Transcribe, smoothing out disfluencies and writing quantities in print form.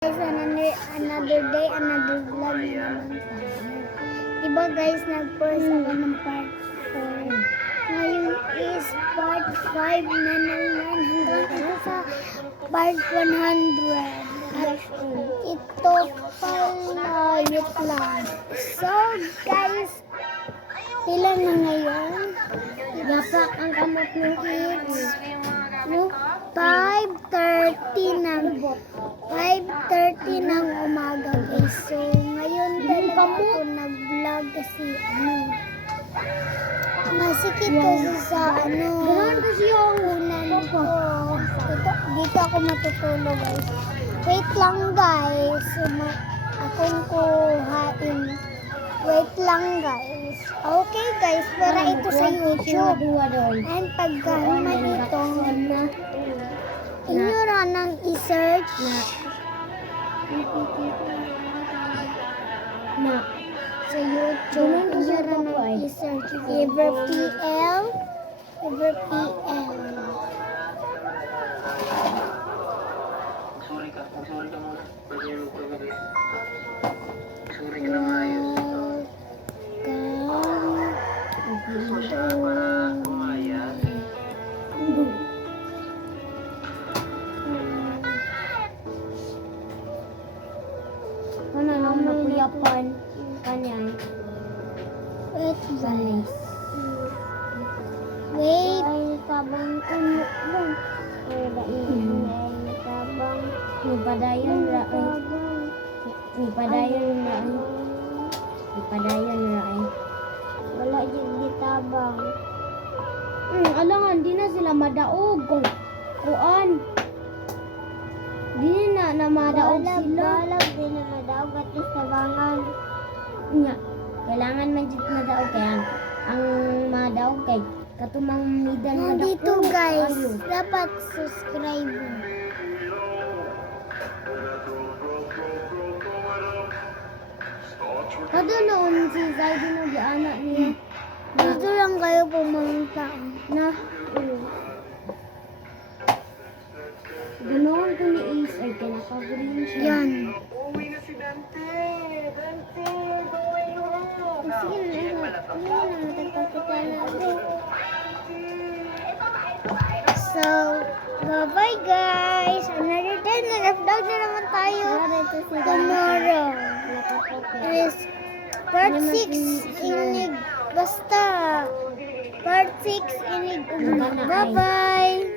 Guys, another day, another vlog na naman tayo. Diba guys, nag-post ako ng part 4. Ngayon is part 5 na naman hanggang sa part 100. At ito pala, wait lang. So guys, pila na ngayon? Yapak ang kamot ng kids. No? 5:30 ng umaga guys. So ngayon talaga ako nag-vlog kasi masikip kasi sa kasi yung unan ko. Dito ako matutulog guys. Wait lang guys. Akong kuhain. Wait lang guys. Okay guys, para ito sa YouTube. And pagkahuma dito, inyo ra nang i-search na sa YouTube. Inyo ra nang i-search EverPL. Sorry ka muna. Sorry ka na maayos. Ano lang nakuyapan kanyan. Wait guys. Wait. Ay tabang ano bang. Tabang. Padayon ra ay. Wala yung ditabang. Alangan, di na sila madaog. Kuan. Di na madaog sila. Balag, di na madaog at tabangan. Nga, kailangan man dito madaog kaya ang madaog kay katumang midan na dito guys, dapat subscribe. Kada noon si Zaydi no anak niya. Dito lang kayo pumunta na. Ganoon ko ni Ace ay kinaka-green siya. Yan. Uwi na si Dante! Dante! Going home! Sige na, matagpagkita na ako. So, bye-bye guys! Another day na vlog na naman tayo tomorrow. Is part 6 inig. Basta part 6 inig. Bye-bye!